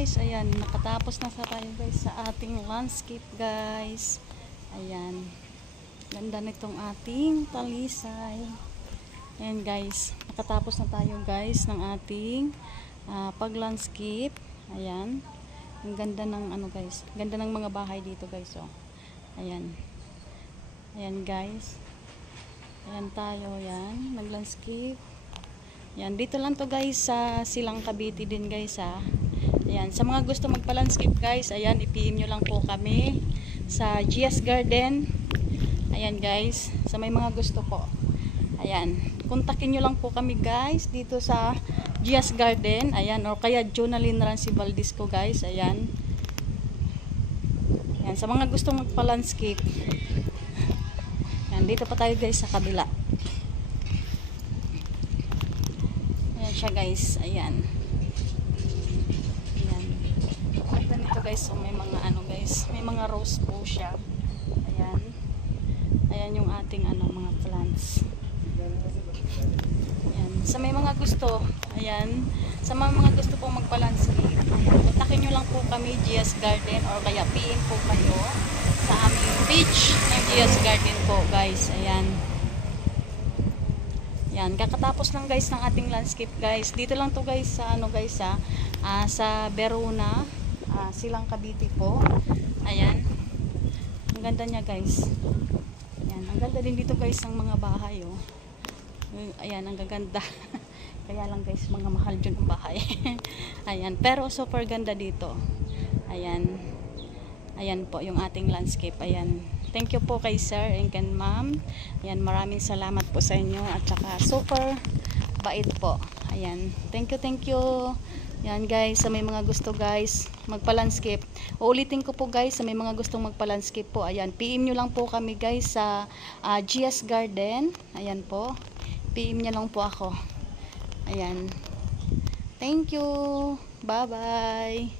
guys, ayan, nakatapos na sa tayo guys sa ating landscape guys. Ayan, ganda nitong ating talisay. Ayan guys, nakatapos na tayo guys ng ating pag-landscape. Ayan, ang ganda ng ano guys, ganda ng mga bahay dito guys. Oh. Ayan, ayan guys, ayan tayo, ayan, nag-landscape. Yan, dito lang to guys sa Silang Cavite din guys ha. Ayan, sa mga gusto magpa-landscape guys, ayan, i-PM nyo lang po kami sa Gia's Garden. Ayan guys, sa may mga gusto po. Ayan, kontakin nyo lang po kami guys dito sa Gia's Garden. Ayan, or kaya Jonalyn Rancy Valdisco guys. Ayan. Ayan, sa mga gusto magpa-landscape. Ayan, dito pa tayo guys sa kabila. Siya guys, ayan. Ayan. Ito nito guys, so may mga ano guys, may mga rose po siya. Ayan. Ayan yung ating ano mga plants. Ayan. Sa may mga gusto, ayan, sa mga gusto pong magpa-landscape, kontakin nyo lang po kami Gia's Garden or kaya PM po kayo sa aming page ng Gia's Garden po guys. Ayan. Yan, kakatapos lang guys ng ating landscape guys. Dito lang to guys sa ano guys sa Verona, Silang Cavite po. Ayan. Ang ganda niya guys. Ayan, ang ganda din dito guys ng mga bahay oh. Ayan, ang gaganda. Kaya lang guys, mga mahal dyan ang bahay. Ayan, pero super ganda dito. Ayan. Ayan po yung ating landscape. Ayan. Thank you po kay sir and kan ma'am. Ayan, maraming salamat po sa inyo at saka super bait po. Ayan. Thank you. Ayan guys, sa may mga gusto guys magpa-landscape. Uulitin ko po guys, sa may mga gustong magpa-landscape po. Ayan, PM nyo lang po kami guys sa Gia's Garden. Ayan po. PM nyo lang po ako. Ayan. Thank you. Bye-bye.